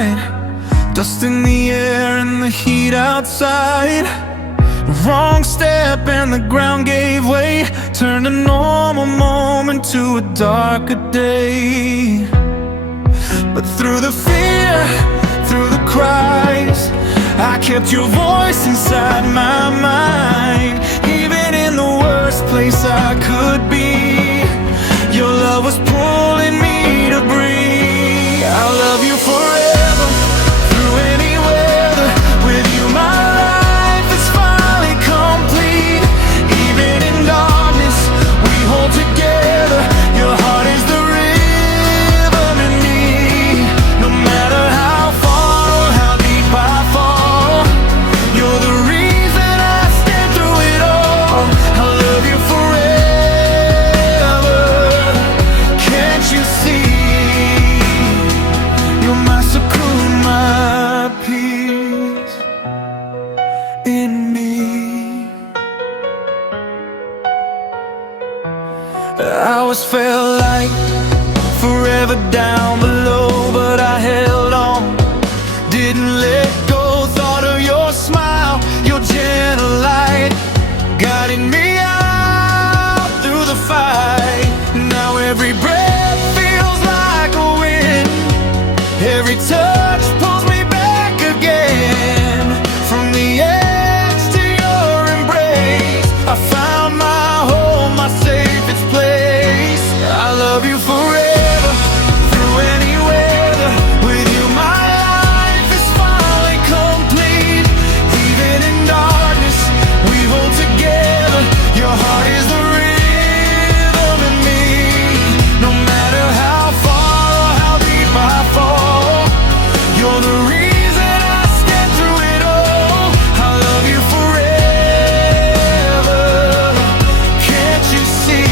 night, dust in the air and the heat outside. Wrong step and the ground gave way, turned a normal moment to a darker day. But through the fear, through the cries, I kept your voice inside my mind. Even in the worst place I could be, your love was pulling me to breathe. I'll love you forever, through any weather. With you my life is finally complete. Even in darkness we hold together. Your heart is the rhythm in me. No matter how far or how deep I fall, you're the reason I stand through it all. I'll love you forever. Can't you see? You're my Sukoon, my peace in me. I always felt like forever down below, but I held on, didn't let go. Thought of your smile, your gentle light, guiding me out through the fight. Now every breath feels like a wind, every touch pulls me back again. From the edge to your embrace, I found my home, my safest place. I love you forever, through any weather. With you my life is finally complete. Even in darkness we hold together. Your heart is the rhythm in me. No matter how far or how deep I fall, you're the reason I stand through it all. I love you forever. Can't you see?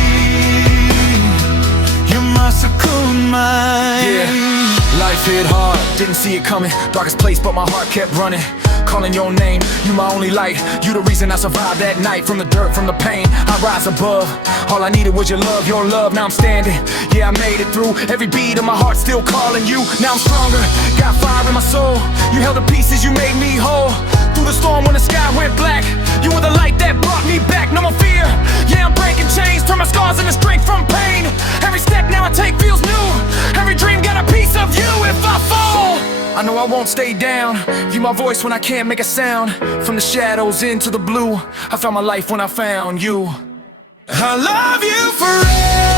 You're my Sukoon, Yeah, life hit hard, didn't see it coming. Darkest place, but my heart kept running. Calling your name, you my only light. You the reason I survived that night. From the dirt, from the pain, I rise above. All I needed was your love, now I'm standing. Yeah, I made it through. Every beat of my heart still calling you. Now I'm stronger, got fire in my soul. You held the pieces, you made me whole. Through the storm when the sky went black, you were the light that brought me back. No more fear, yeah, I'm breaking chains. Turn my scars into strength from pain. Every step now I take feels new. Every dream got a piece of you. If I fall, I know I won't stay down. You my voice when I can't make a sound. From the shadows into the blue, I found my life when I found you. I love you forever.